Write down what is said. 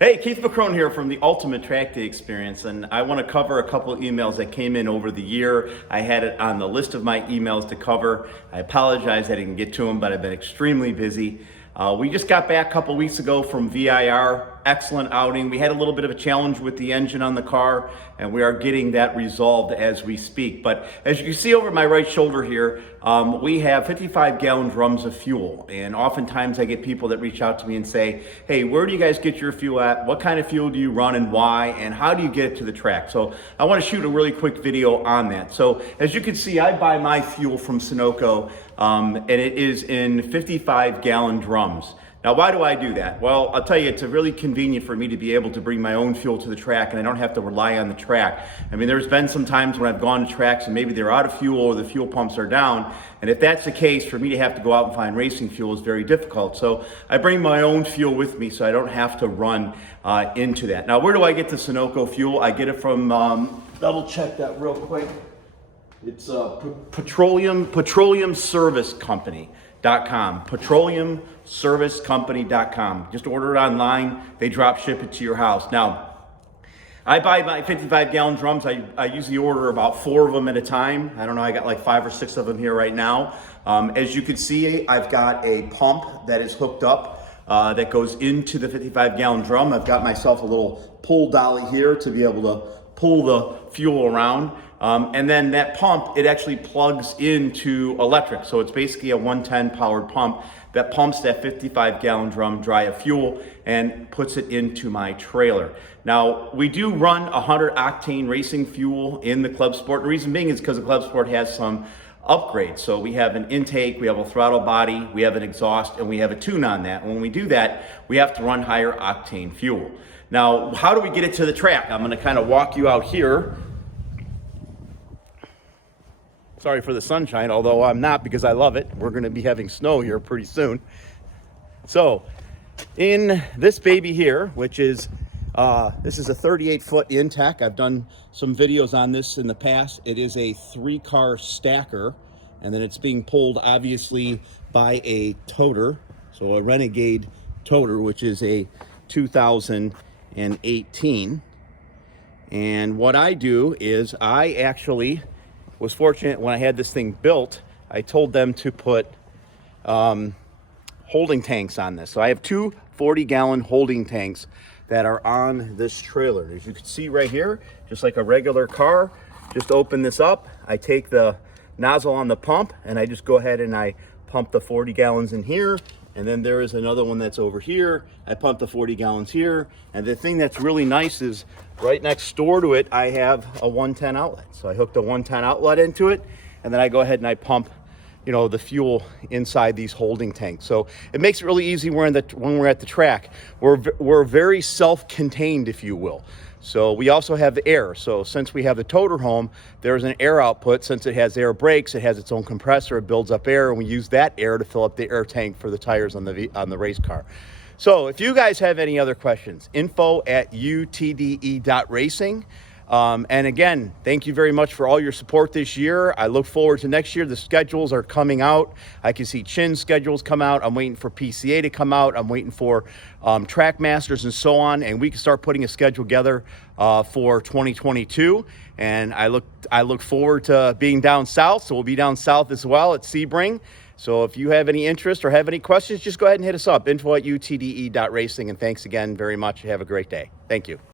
Hey, Keith McCrone here from the Ultimate Track Day Experience, and I want to cover a couple of emails that came in over the year. I had it on the list of my emails to cover. I apologize I didn't get to them, but I've been extremely busy. We just got back a couple weeks ago from VIR. Excellent outing. We had a little bit of a challenge with the engine on the car, and we are getting that resolved as we speak. But as you can see over my right shoulder here, we have 55-gallon drums of fuel. And oftentimes I get people that reach out to me and say, hey, where do you guys get your fuel at? What kind of fuel do you run and why? And how do you get it to the track? So I want to shoot a really quick video on that. So as you can see, I buy my fuel from Sunoco, and it is in 55-gallon drums. Now, why do I do that? Well, I'll tell you, it's really convenient for me to be able to bring my own fuel to the track, and I don't have to rely on the track. I mean, there's been some times when I've gone to tracks and maybe they're out of fuel or the fuel pumps are down, and if that's the case, for me to have to go out and find racing fuel is very difficult. So I bring my own fuel with me so I don't have to run into that. Now, where do I get the Sunoco fuel? I get it from, double check that real quick. It's Petroleum Service Company.com. PetroleumServiceCompany.com. Just order it online. They drop ship it to your house. Now, I buy my 55-gallon drums. I usually order about 4 of them at a time. I don't know, I got like 5 or 6 of them here right now. As you can see, I've got a pump that is hooked up that goes into the 55-gallon drum. I've got myself a little pull dolly here to be able to pull the fuel around. And then that pump, it actually plugs into electric. So it's basically a 110 powered pump that pumps that 55-gallon drum dry of fuel and puts it into my trailer. Now, we do run 100 octane racing fuel in the Club Sport. The reason being is because the Club Sport has some upgrades. So we have an intake, we have a throttle body, we have an exhaust, and we have a tune on that. When we do that, we have to run higher octane fuel. Now, how do we get it to the track? I'm going to kind of walk you out here. Sorry for the sunshine, although I'm not, because I love it. We're going to be having snow here pretty soon. So in this baby here, which is, this is a 38-foot Intech. I've done some videos on this in the past. It is a 3-car stacker, and then it's being pulled obviously by a toter. So a Renegade toter, which is a 2018. And what I do is I actually was fortunate when I had this thing built. I told them to put holding tanks on this. So I have 2 40-gallon holding tanks that are on this trailer. As you can see right here, just like a regular car, just open this up. I take the nozzle on the pump and I just go ahead and I pump the 40 gallons in here. And then there is another one that's over here. I pump the 40 gallons here. And the thing that's really nice is right next door to it, I have a 110 outlet. So I hooked a 110 outlet into it, and then I go ahead and I pump, you know, the fuel inside these holding tanks. So it makes it really easy when we're at the track. We're very self-contained, if you will. So we also have the air. So since we have the toter home, there's an air output. Since it has air brakes, it has its own compressor. It builds up air, and we use that air to fill up the air tank for the tires on the race car. So if you guys have any other questions, info@utde.racing. And again, thank you very much for all your support this year. I look forward to next year. The schedules are coming out. I can see Chin's schedules come out. I'm waiting for PCA to come out. I'm waiting for Trackmasters and so on. And we can start putting a schedule together for 2022. And I look forward to being down south. So we'll be down south as well at Sebring. So if you have any interest or have any questions, just go ahead and hit us up, info@utde.racing. And thanks again very much. Have a great day. Thank you.